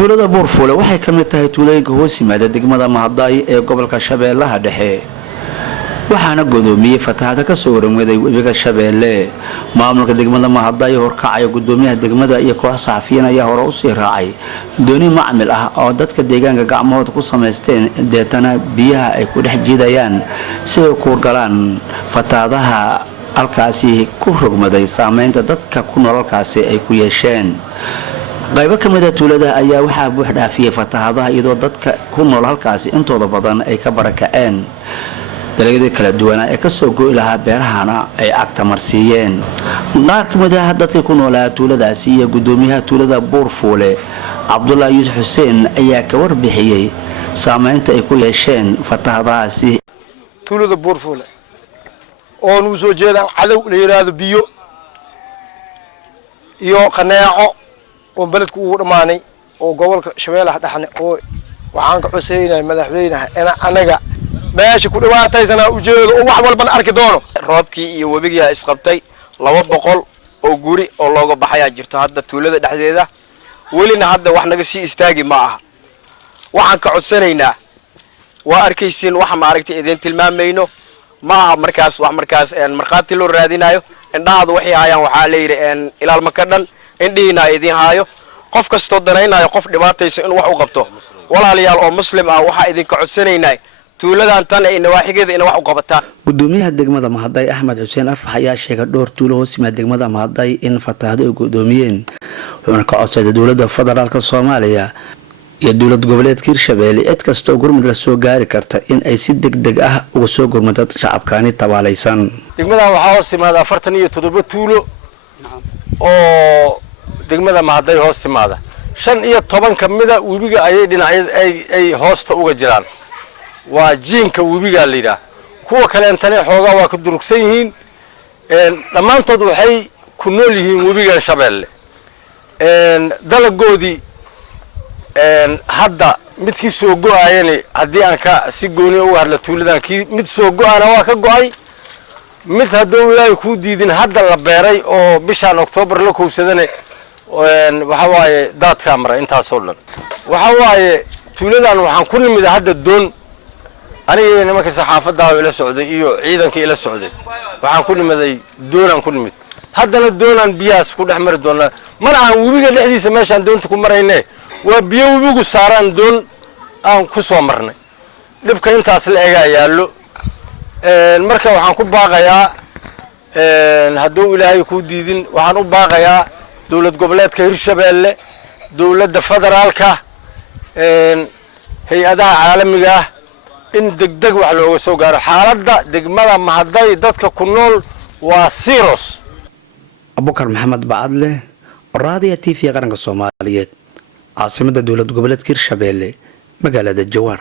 tuulada Buurfuule waxay ka mid tahay tuulooyinka hoos yimaada degmada Mahadaay ee gobolka Shabeellaha Dhexe waxaana gudoomiyay fatahaada ka soo hormaday webiga Shabeelle maamulka degmada Mahadaay horkacay gudoomiyaha degmada iyo koox saxafiyiin ayaa hore u sii raacay dooni macmil ah oo dadka deegaanka gacmahooda ku sameysteen deetana biyaha ay ku dhex jiidayaan si ay ku galaan fatahaadaha halkaasi ku rogmaday saameynta dadka ku nololkaasi ay ku yeesheen qaybo kamid ah tuulada ayaa waxaa buux dhaafiyay fatahaadaha iyadoo dadka ku nool halkaasi intooda badan ay ka barakaceen dalagyada kala duwan ee ka soo go'ay lahaa beerahana ay agta marsiiyeen qaar kamid ah dadka ku noolaa tuuladaasi iyo gudoomiyaha tuulada Buurfuule Cabdullaahi Yuusuf Xuseen ayaa ka warbixiyay saameynta ay ku yeesheen fatahaadahaasi tuulada Buurfuule oo nu soo jeedaan cadow la yiraahdo biyo iyo qanaaco oo baladku uu dhamaanay oo gobolka Shabeellaha Dhexe oo waxaan ka cuseynahay madaxweynaha anaga meesha ku dhibaataysana u jeedo oo wax walba arki doono roobkii iyo webiga isqabtay 200 oo guri oo looga baxaya jirto hadda tuulada dhexdeeda welina hadda wax naga sii istaagi ma aha waxaan ka codsanaynaa waa arkaysiin wax ma aragtay idin tilmaamayno ma aha markaas wax markaas marqaati loo raadinayo indhaadu waxay hayaan waxa la yiri ilaalma ka dhan indhiina idin haayo qof kasto danaynayo qof dhibaataysan in wax u qabto walaalayaal oo muslim ah waxa idin ka codsanaynaa tuuladan tan ay nawaaxigeeda in wax u qabataan gudoomiyaha degmada Mahadaay Axmed Xuseen Arfax ayaa sheegay dhowr tuulo hoos yimaada degmada Mahadaay in fatahaado ay gudoomiyeen wuxuuna ka codsaday dawladda federaalka Soomaaliya iyo dawlad goboleedka Hirshabeelle cid kasta oo gurmad la soo gaari karta in ay si degdeg ah uga soo gurmadaan shacabkaani tabaalaysan degmada waxaa hoos yimaada 47 tuulo oo degmada Mahadaay hoos yimaada 15 kamida webiga ayay dhinacyada ay hoosta uga jiraan waa jiinka webiga leeyahay kuwa kale intana xoogaa waa ku durugsan yihiin dhamaantood waxay ku nool yihiin webiga Shabeelle dalagoodii hadda midkii soo go'ayeen hadii aan ka si gooni u hadla tuuladan kii mid soo go'ana waa ka go'ay mid hadoo ilaahay ku diidin hadda la beeray oo bishan October la koobsadane waxa waaye daadka amra intaas oo dhan waxa waaye tuuladan waxaan ku nimid hadda doon aniga nimanka saxaafada ila socday iyo ciidanka ila socday waxaan ku nimaday doonaan ku nimid haddana doonaan biyaas ku dhaxmar doona mar aan webiga dhexdiisa meeshan doonta ku maraynay waa biyo webigu saaran doon aan ku soo marnay dhibka intaas la eega yaalo marka waxaan ku baaqayaa haduu ilaahay ku diidin waxaan u baaqayaa dawlad goboleedka Hirshabeelle dawladda federaalka hay'adaha caalamiga ah in degdeg wax looga soo gaaro xaaladda degmada Mahadaay dadka ku nool waa Siros Abubakar Maxamed Bacadle raadiyo TV qaranka Soomaaliyeed caasimada dawlad goboleedka Hirshabeelle magaalada Jowhar